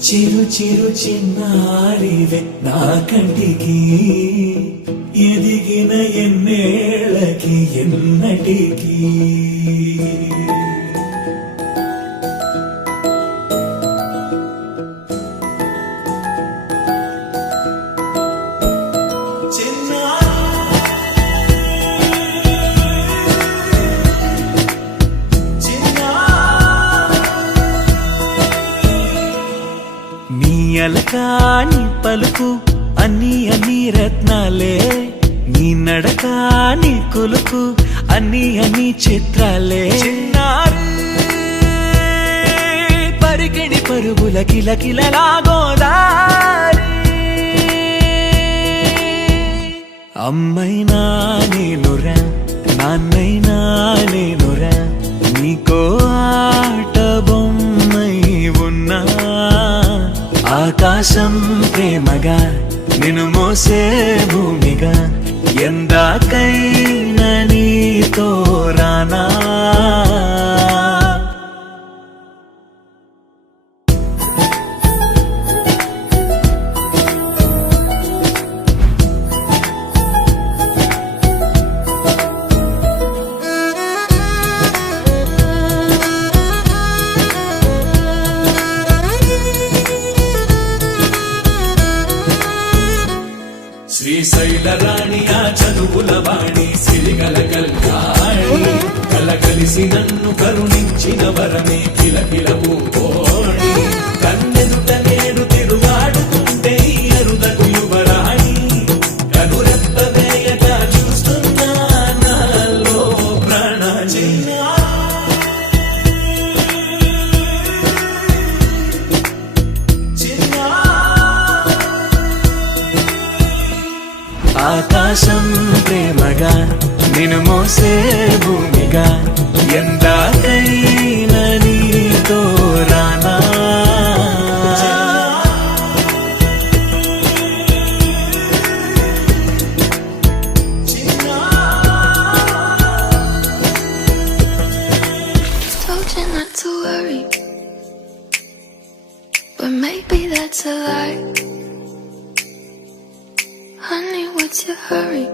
చిరు చిరు చిన్నారివే నా కంటికి ఎదిగిన ఎన్నేళ్ళకి ఎన్నటికి అలకాని పలుకు అన్ని అన్ని రత్నాలే నీ నడకాని కులుకు అన్ని అన్ని చిత్రాలే పరికిణి పరుగుల కిలకిలలాగోదారి అమ్మైనా నేనురా నాన్నైనా నేనురా నీకో ఆట బొమ్మై ఉన్నా ఆకాశం ప్రేమగా నిన్ను మోసే భూమిగా ఎందాకైనా నీతో రానా శ్రీశైల రాణి ఆ చదువుల వాణి సిరిగల కల్యాణి కలగలిసి నన్ను కరుణించిన వరమే కిలకిల పూకోణి కన్నెదుట నేడు తిరుగాడుతుంటే అరుదకు యువరాణి కనురెప్ప వేయగా చూస్తున్నా నాలో ప్రాణ ఆకాశం ప్రేమగా నిన్ను మోసే భూమిగా ఎందాకైనా నీతో రానా Told you not to worry, but maybe that's a lie. Honey, what's your hurry?